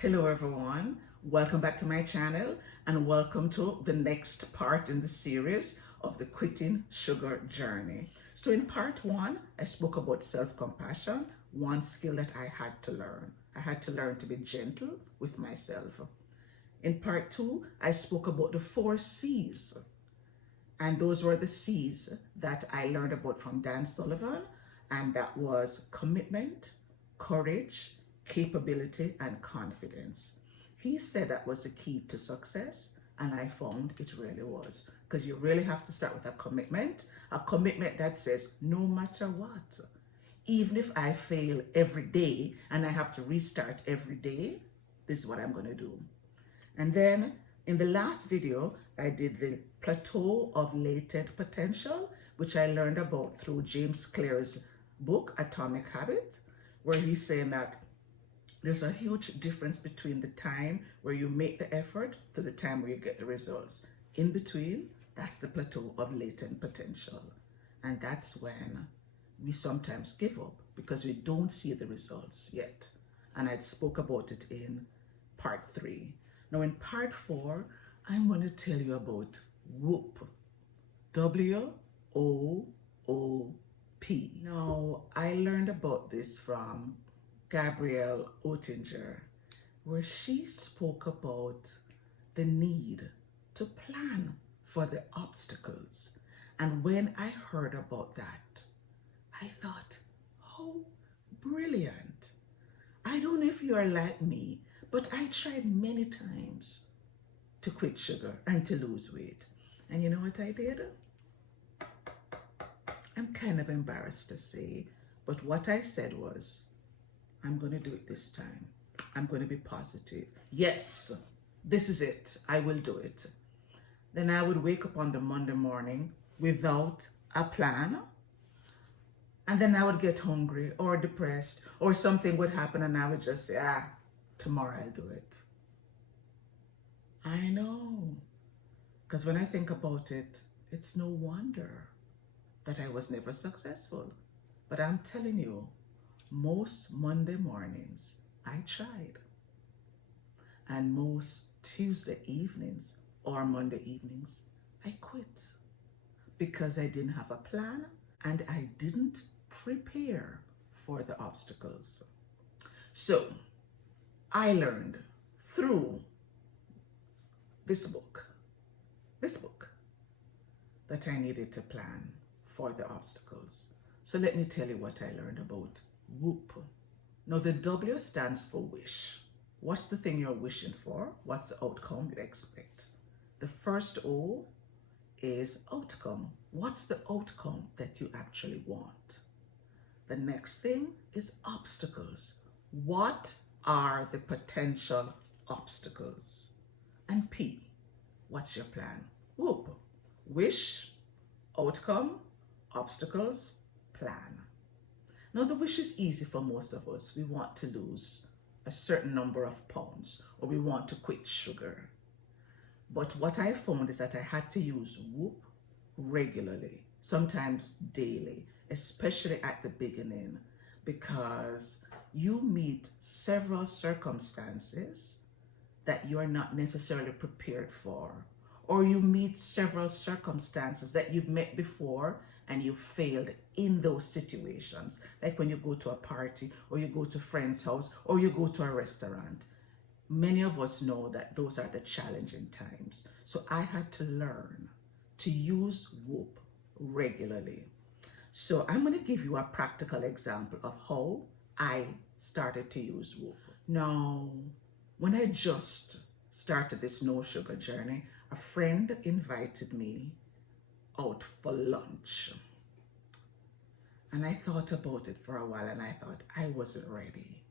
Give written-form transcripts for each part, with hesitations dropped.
Hello everyone, welcome back to my channel and welcome to the next part in the series of the Quitting Sugar Journey. So in part one, I spoke about self-compassion, one skill that I had to learn. I had to learn to be gentle with myself. In part two, I spoke about the 4 C's, and those were the C's that I learned about from Dan Sullivan, and that was commitment, courage, capability, and confidence. He said that was the key to success, and I found it really was, because you really have to start with a commitment that says no matter what, even if I fail every day and I have to restart every day, this is what I'm going to do. And then in the last video, I did the plateau of latent potential, which I learned about through James Clear's book, Atomic Habits, where he's saying that there's a huge difference between the time where you make the effort to the time where you get the results. In between, that's the plateau of latent potential. And that's when we sometimes give up because we don't see the results yet. And I spoke about it in part 3. Now in part 4, I'm going to tell you about WOOP. W-O-O-P. Now, I learned about this from Gabrielle Oettinger, where she spoke about the need to plan for the obstacles. And when I heard about that, I thought, how brilliant. I don't know if you are like me, but I tried many times to quit sugar and to lose weight. And you know what I did? I'm kind of embarrassed to say, but what I said was, I'm going to do it this time. I'm going to be positive. Yes, this is it. I will do it. Then I would wake up on the Monday morning without a plan. And then I would get hungry or depressed or something would happen and I would just say, tomorrow I'll do it. I know. Because when I think about it, it's no wonder that I was never successful. But I'm telling you, most Monday mornings, I tried. And most Tuesday evenings or Monday evenings, I quit. Because I didn't have a plan and I didn't prepare for the obstacles. So, I learned through this book, that I needed to plan for the obstacles. So let me tell you what I learned about WOOP. Now the W stands for wish. What's the thing you're wishing for? What's the outcome you expect? The first O is outcome. What's the outcome that you actually want? The next thing is obstacles. What are the potential obstacles? And P, what's your plan? WOOP. Wish, outcome, obstacles, plan. Now the wish is easy for most of us. We want to lose a certain number of pounds or we want to quit sugar. But what I found is that I had to use WOOP regularly, sometimes daily, especially at the beginning, because you meet several circumstances that you are not necessarily prepared for, or you meet several circumstances that you've met before and you failed in those situations, like when you go to a party or you go to a friend's house or you go to a restaurant. Many of us know that those are the challenging times. So I had to learn to use WOOP regularly. So I'm going to give you a practical example of how I started to use WOOP. Now, when I just started this no sugar journey, a friend invited me out for lunch. And I thought about it for a while and I thought I wasn't ready.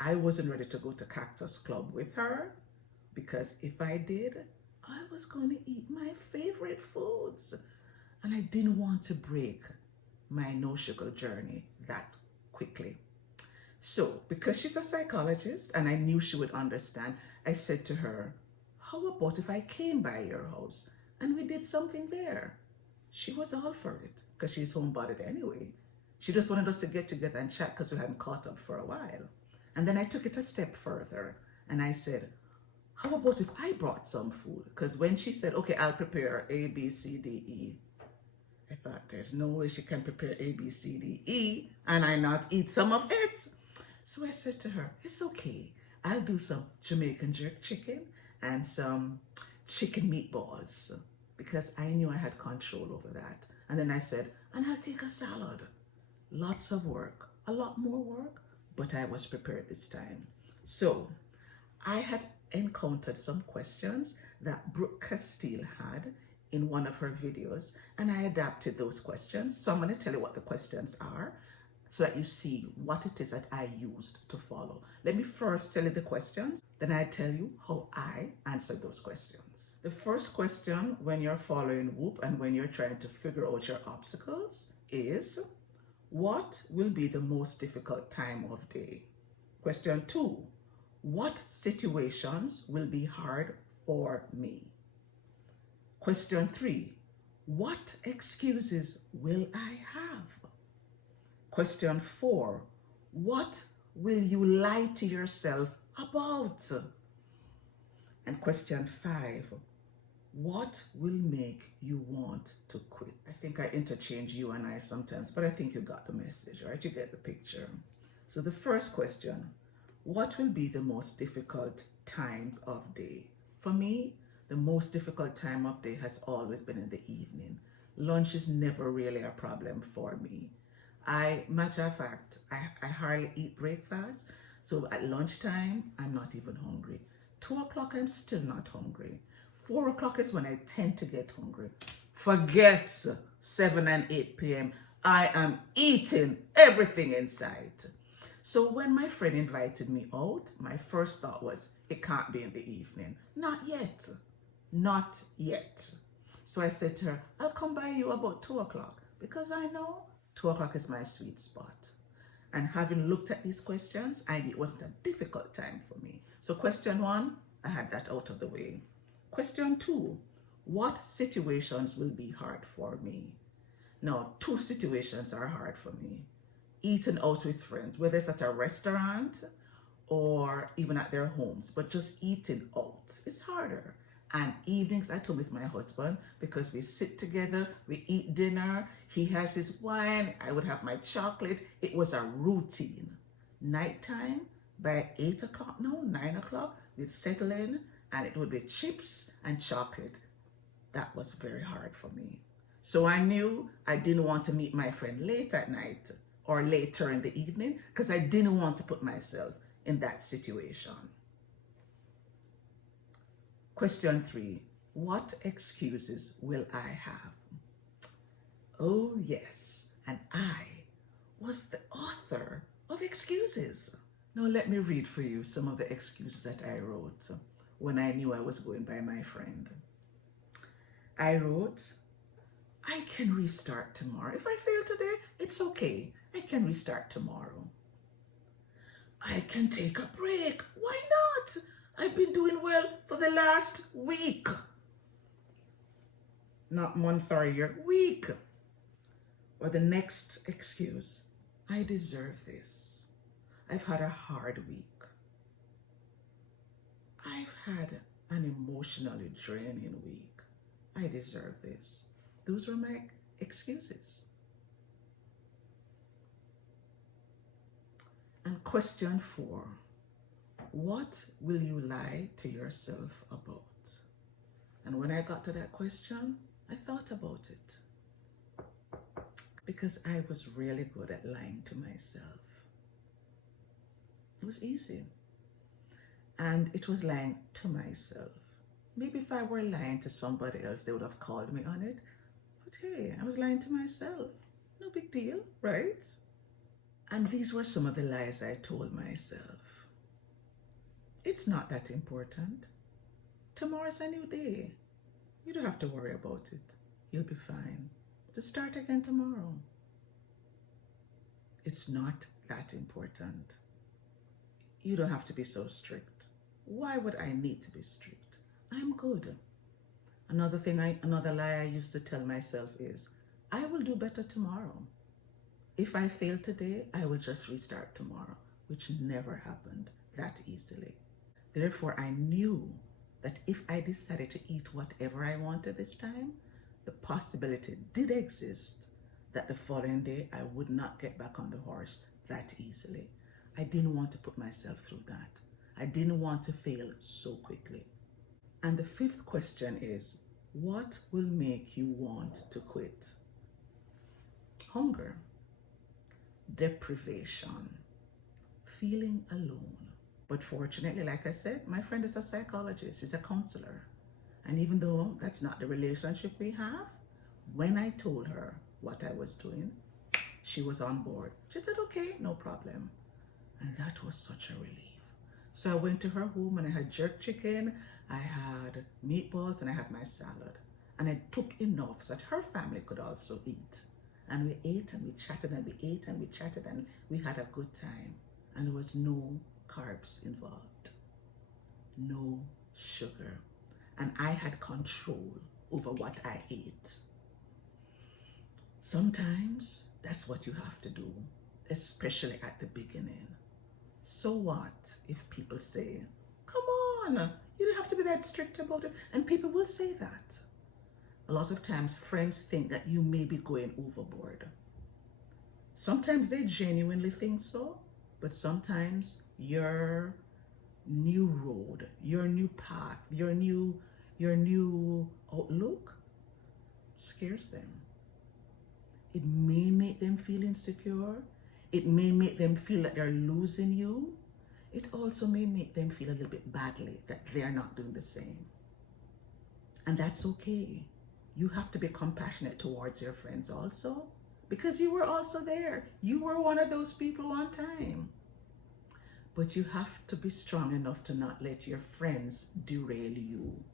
I wasn't ready to go to Cactus Club with her because if I did, I was going to eat my favorite foods. And I didn't want to break my no sugar journey that quickly. So because she's a psychologist and I knew she would understand, I said to her, how about if I came by your house and we did something there? She was all for it because she's homebodied anyway. She just wanted us to get together and chat because we hadn't caught up for a while. And then I took it a step further. And I said, how about if I brought some food? Because when she said, okay, I'll prepare A, B, C, D, E, I thought there's no way she can prepare A, B, C, D, E and I not eat some of it. So I said to her, it's okay. I'll do some Jamaican jerk chicken and some chicken meatballs because I knew I had control over that. And then I said, and I'll take a salad. Lots of work, a lot more work, but I was prepared this time. So I had encountered some questions that Brooke Castile had in one of her videos, and I adapted those questions. So I'm going to tell you what the questions are so that you see what it is that I used to follow. Let me first tell you the questions, then I tell you how I answered those questions. The first question when you're following WHOOP and when you're trying to figure out your obstacles is, what will be the most difficult time of day? Question 2, what situations will be hard for me? Question 3, what excuses will I have? Question 4, what will you lie to yourself about? And question 5, what will make you want to quit? I think I interchange you and I sometimes, but I think you got the message, right? You get the picture. So the first question, what will be the most difficult times of day? For me, the most difficult time of day has always been in the evening. Lunch is never really a problem for me. Matter of fact, I hardly eat breakfast. So at lunchtime, I'm not even hungry. 2 o'clock, I'm still not hungry. 4 o'clock is when I tend to get hungry. Forget 7 and 8 p.m. I am eating everything in sight. So when my friend invited me out, my first thought was, it can't be in the evening. Not yet. Not yet. So I said to her, I'll come by you about 2 o'clock because I know 2 o'clock is my sweet spot. And having looked at these questions, I knew it wasn't a difficult time for me. So question 1, I had that out of the way. Question 2, what situations will be hard for me? Now, 2 situations are hard for me. Eating out with friends, whether it's at a restaurant or even at their homes, but just eating out is harder. And evenings at home with my husband, because we sit together, we eat dinner, he has his wine, I would have my chocolate. It was a routine. Nighttime, by 8 o'clock, no, 9 o'clock, we'd settle in and it would be chips and chocolate. That was very hard for me. So I knew I didn't want to meet my friend late at night or later in the evening because I didn't want to put myself in that situation. Question 3, what excuses will I have? Oh yes, and I was the author of excuses. Now let me read for you some of the excuses that I wrote when I knew I was going by my friend. I wrote, I can restart tomorrow. If I fail today, it's okay. I can restart tomorrow. I can take a break. Why not? I've been doing well for the last week. Not month or year, week. Or the next excuse, I deserve this. I've had a hard week. I've had an emotionally draining week. I deserve this. Those were my excuses. And question 4, what will you lie to yourself about? And when I got to that question, I thought about it. Because I was really good at lying to myself. It was easy. And it was lying to myself. Maybe if I were lying to somebody else, they would have called me on it. But hey, I was lying to myself. No big deal, right? And these were some of the lies I told myself. It's not that important. Tomorrow's a new day. You don't have to worry about it. You'll be fine. Just start again tomorrow. It's not that important. You don't have to be so strict. Why would I need to be strict? I'm good. Another lie I used to tell myself is, I will do better tomorrow. If I fail today, I will just restart tomorrow, which never happened that easily. Therefore, I knew that if I decided to eat whatever I wanted this time, the possibility did exist that the following day I would not get back on the horse that easily. I didn't want to put myself through that. I didn't want to fail so quickly. And the fifth question is, what will make you want to quit? Hunger, deprivation, feeling alone. But fortunately, like I said, my friend is a psychologist, she's a counselor. And even though that's not the relationship we have, when I told her what I was doing, she was on board. She said, okay, no problem. And that was such a relief. So I went to her home and I had jerk chicken, I had meatballs, and I had my salad. And I took enough so that her family could also eat. And we ate and we chatted and we ate and we chatted and we had a good time. And there was no carbs involved, no sugar. And I had control over what I ate. Sometimes that's what you have to do, especially at the beginning. So what if people say, come on, you don't have to be that strict about it. And people will say that. A lot of times friends think that you may be going overboard. Sometimes they genuinely think so, but sometimes your new road, your new path, your new outlook scares them. It may make them feel insecure. It may make them feel that they're losing you. It also may make them feel a little bit badly that they're not doing the same. And that's okay. You have to be compassionate towards your friends also, because you were also there. You were one of those people one time. But you have to be strong enough to not let your friends derail you.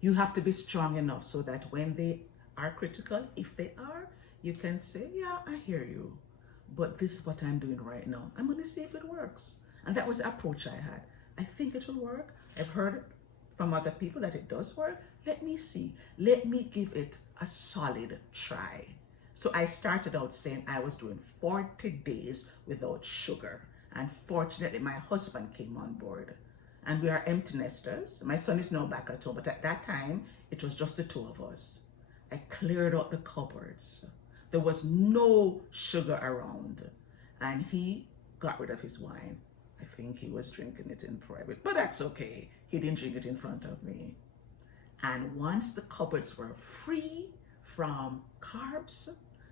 You have to be strong enough so that when they are critical, if they are, you can say, yeah, I hear you, but this is what I'm doing right now. I'm going to see if it works. And that was the approach I had. I think it will work. I've heard from other people that it does work. Let me see. Let me give it a solid try. So I started out saying I was doing 40 days without sugar. And fortunately, my husband came on board. And we are empty nesters. My son is now back at home, but at that time, it was just the two of us. I cleared out the cupboards. There was no sugar around. And he got rid of his wine. I think he was drinking it in private, but that's okay. He didn't drink it in front of me. And once the cupboards were free from carbs,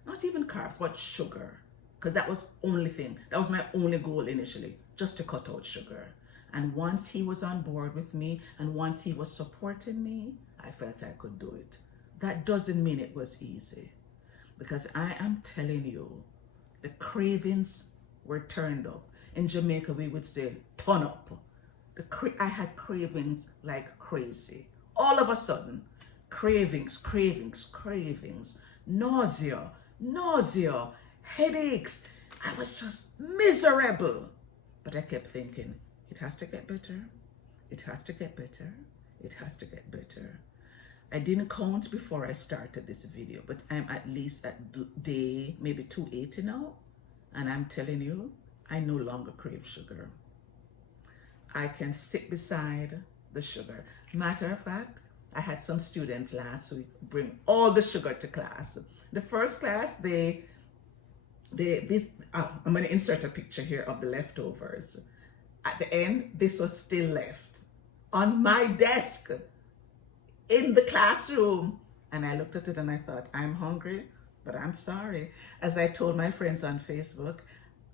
not even carbs, but sugar, because that was only thing. That was my only goal initially, just to cut out sugar. And once he was on board with me, and once he was supporting me, I felt I could do it. That doesn't mean it was easy, because I am telling you, the cravings were turned up. In Jamaica, we would say, turn up. I had cravings like crazy. All of a sudden, cravings, nausea, headaches. I was just miserable. But I kept thinking, it has to get better. It has to get better. It has to get better. I didn't count before I started this video, but I'm at least at day maybe 280 now. And I'm telling you, I no longer crave sugar. I can sit beside the sugar. Matter of fact, I had some students last week bring all the sugar to class. The first class, I'm going to insert a picture here of the leftovers. At the end, this was still left on my desk in the classroom. And I looked at it and I thought, I'm hungry, but I'm sorry. As I told my friends on Facebook,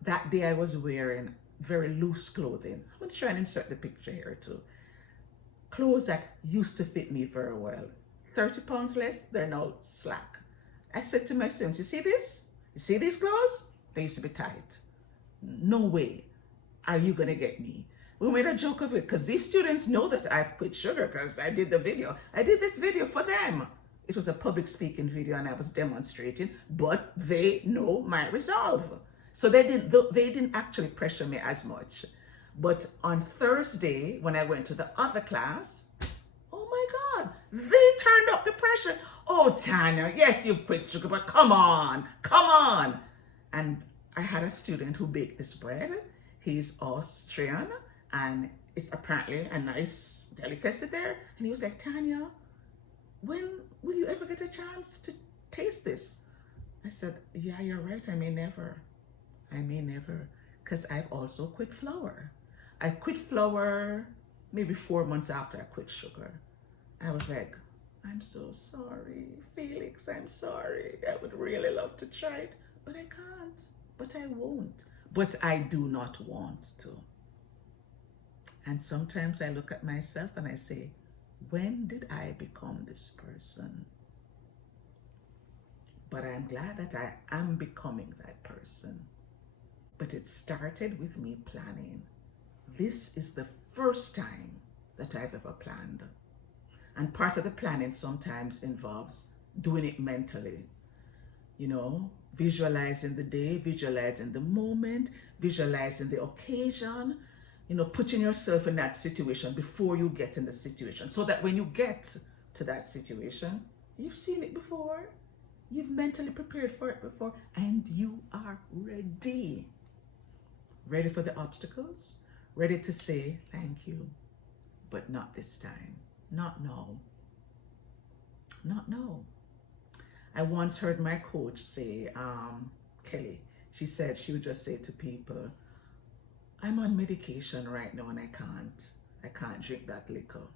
that day I was wearing very loose clothing. I'm going to try and insert the picture here too. Clothes that used to fit me very well. 30 pounds less, they're now slack. I said to my students, you see this? You see these clothes? They used to be tight. No way are you going to get me. We made a joke of it because these students know that I've quit sugar because I did the video. I did this video for them. It was a public speaking video and I was demonstrating, but they know my resolve. So they didn't actually pressure me as much. But on Thursday, when I went to the other class, oh my God, they turned up the pressure. Oh, Tanya, yes, you've quit sugar, but come on. And I had a student who baked this bread. He's Austrian and it's apparently a nice delicacy there. And he was like, Tanya, when will you ever get a chance to taste this? I said, yeah, you're right. I may never. Because I've also quit flour. I quit flour maybe 4 months after I quit sugar. I was like, I'm so sorry, Felix, I'm sorry. I would really love to try it, but I can't, but I won't. But I do not want to. And sometimes I look at myself and I say, when did I become this person? But I'm glad that I am becoming that person. But it started with me planning. This is the first time that I've ever planned. And part of the planning sometimes involves doing it mentally. You know, visualizing the day, visualizing the moment, visualizing the occasion, you know, putting yourself in that situation before you get in the situation. So that when you get to that situation, you've seen it before, you've mentally prepared for it before, and you are ready. Ready for the obstacles, ready to say thank you, but not this time. Not now. Not now. I once heard my coach say, Kelly, she said she would just say to people, I'm on medication right now and I can't drink that liquor.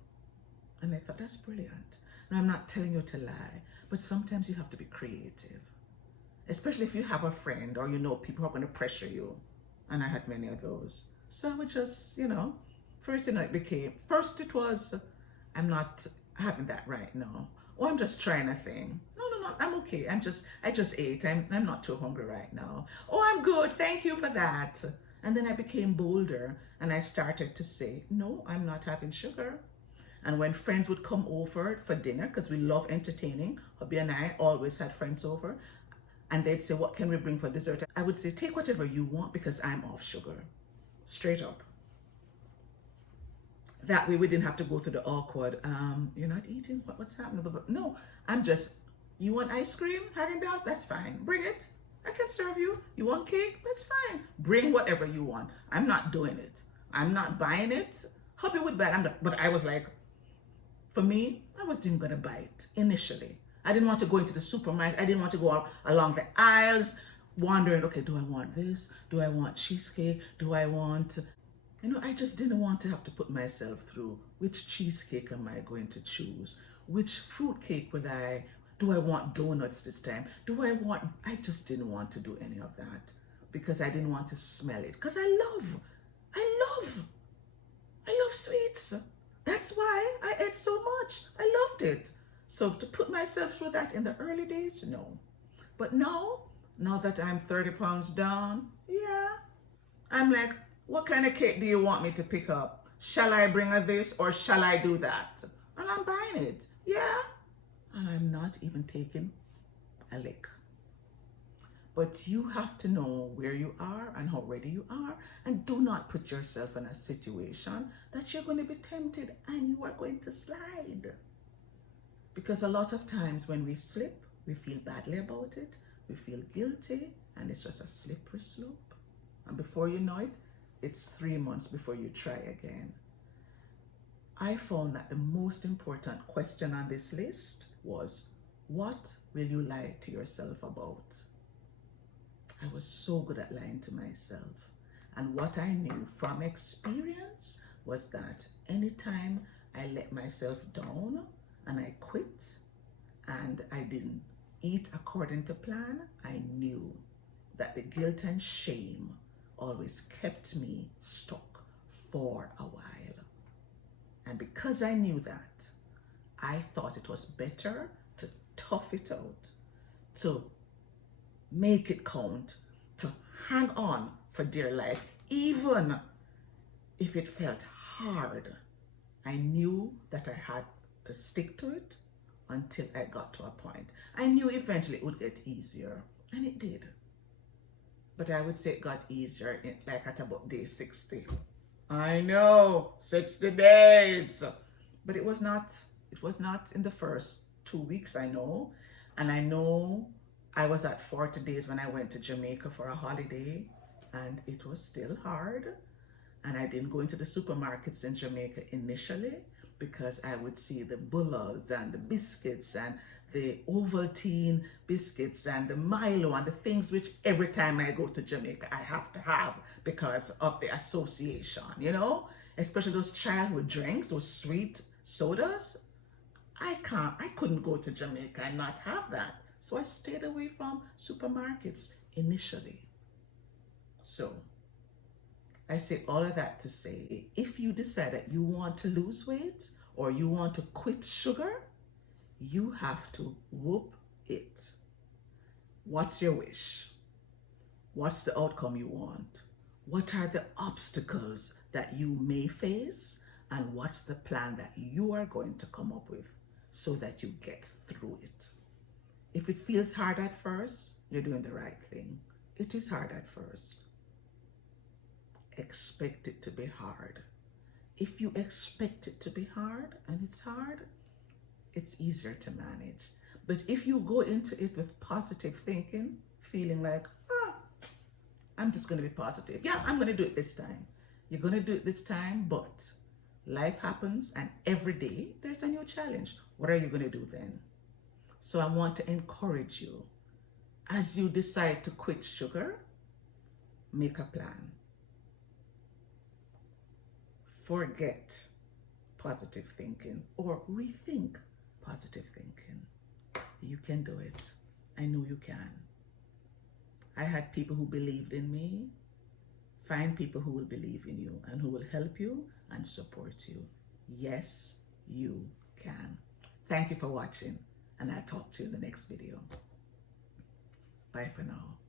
And I thought, that's brilliant. And I'm not telling you to lie, but sometimes you have to be creative. Especially if you have a friend or you know people who are going to pressure you. And I had many of those. So I would just, you know, first it was, I'm not having that right now. Or I'm just trying a thing. No, I'm okay. I just ate. I'm not too hungry right now. Oh, I'm good. Thank you for that. And then I became bolder and I started to say, no, I'm not having sugar. And when friends would come over for dinner, because we love entertaining, hubby and I always had friends over, and they'd say, what can we bring for dessert? I would say, take whatever you want because I'm off sugar. Straight up. That way we didn't have to go through the awkward, you're not eating? What's happening? No, I'm just, you want ice cream? Haagen-Dazs? That's fine. Bring it. I can serve you. You want cake? That's fine. Bring whatever you want. I'm not doing it. I'm not buying it. Hubby would buy it. But I was like, for me, I wasn't even going to buy it initially. I didn't want to go into the supermarket. I didn't want to go along the aisles wondering, okay, do I want this? Do I want cheesecake? Do I want... You know, I just didn't want to have to put myself through which cheesecake am I going to choose? Which fruit cake do I want donuts this time? I just didn't want to do any of that because I didn't want to smell it. Because I love sweets. That's why I ate so much. I loved it. So to put myself through that in the early days, no. But now that I'm 30 pounds down, yeah, I'm like, what kind of cake do you want me to pick up? Shall I bring her this or shall I do that? And I'm buying it, yeah. And I'm not even taking a lick. But you have to know where you are and how ready you are, and do not put yourself in a situation that you're going to be tempted and you are going to slide. Because a lot of times when we slip, we feel badly about it, we feel guilty, and it's just a slippery slope. And before you know it, it's 3 months before you try again. I found that the most important question on this list was, what will you lie to yourself about? I was so good at lying to myself. And what I knew from experience was that anytime I let myself down and I quit and I didn't eat according to plan, I knew that the guilt and shame always kept me stuck for a while. And because I knew that, I thought it was better to tough it out, to make it count, to hang on for dear life, even if it felt hard. I knew that I had to stick to it until I got to a point. I knew eventually it would get easier, and it did. But I would say it got easier like at about day 60. I know, 60 days. But it was not in the first 2 weeks, I know. And I know I was at 40 days when I went to Jamaica for a holiday, and it was still hard. And I didn't go into the supermarkets in Jamaica initially because I would see the Bullas and the biscuits and the Ovaltine biscuits and the Milo and the things which every time I go to Jamaica I have to have because of the association, you know? Especially those childhood drinks, those sweet sodas. I couldn't go to Jamaica and not have that. So I stayed away from supermarkets initially. So I say all of that to say, if you decide that you want to lose weight or you want to quit sugar, you have to whoop it. What's your wish? What's the outcome you want? What are the obstacles that you may face? And what's the plan that you are going to come up with so that you get through it? If it feels hard at first, you're doing the right thing. It is hard at first. Expect it to be hard. If you expect it to be hard and it's hard, it's easier to manage. But if you go into it with positive thinking, feeling like, I'm just going to be positive. Yeah, I'm going to do it this time. You're going to do it this time, but life happens and every day there's a new challenge. What are you going to do then? So I want to encourage you. As you decide to quit sugar, make a plan. Forget positive thinking or rethink positive thinking. You can do it. I know you can. I had people who believed in me. Find people who will believe in you and who will help you and support you. Yes, you can. Thank you for watching, and I'll talk to you in the next video. Bye for now.